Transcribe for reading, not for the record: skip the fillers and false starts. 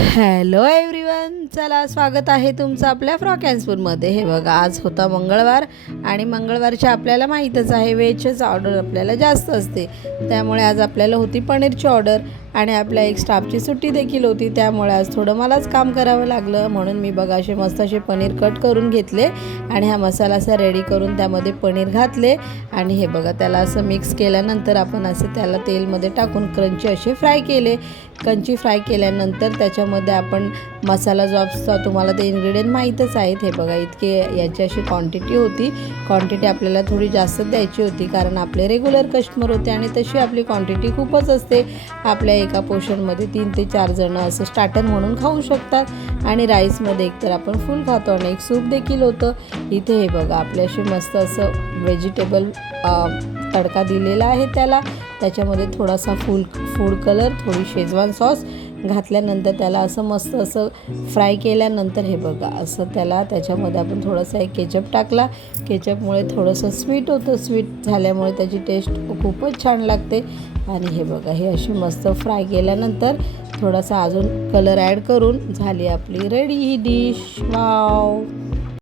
Hello everyone, चला स्वागत आहे तुमचं आपल्या फ्रॉक अँड स्पूनमध्ये. हे बघा, आज होता मंगळवार आणि मंगळवारच्या आपल्याला माहीतच आहे व्हेजचीच ऑर्डर आपल्याला जास्त असते. त्यामुळे आज आपल्याला होती पनीरची ऑर्डर आणि आपल्या एक स्टाफची सुट्टी देखील होती. त्यामुळे आज थोडं मलाच काम करावं लागलं. म्हणून मी बघा असे मस्त असे पनीर कट करून घेतले आणि हा मसाला असा रेडी करून त्यामध्ये पनीर घातले आणि हे बघा त्याला असं मिक्स केल्यानंतर आपण असं त्याला तेलमध्ये टाकून क्रंची असे फ्राय केले. क्रंची फ्राय केल्यानंतर त्याच्यामध्ये आपण मसाला जो असतो तुम्हाला ते इन्ग्रेडियंट माहीतच आहेत. हे बघा इतके याची अशी क्वांटिटी होती. क्वांटिटी आपल्याला थोडी जास्त द्यायची होती कारण आपले रेग्युलर कस्टमर होते आणि तशी आपली क्वांटिटी खूपच असते. आपल्या एका पोर्शनमध्ये 3 ते 4 जणं असं स्टार्टर म्हणून खाऊ शकतात आणि राईसमध्ये एकतर आपण फुल खातो आणि एक सूप देखील होतं. इथे हे बघा आपल्याशी मस्त असं व्हेजिटेबल तडका दिलेला आहे त्याच्यामध्ये थोडासा फूड कलर, थोडी शेजवान सॉस घातल्यानंतर त्याला असं मस्त असं फ्राय केल्यानंतर हे बघा असं त्याच्यामध्ये आपण थोडासा एक केचप टाकला. केचपमुळे थोडंसं स्वीट होतं. स्वीट झाल्यामुळे त्याची टेस्ट खूपच छान लागते. आणि हे बघा हे अशी मस्त फ्राय केल्यानंतर थोडासा अजून कलर ॲड करून झाली आपली रेडी ही डिश. वाव.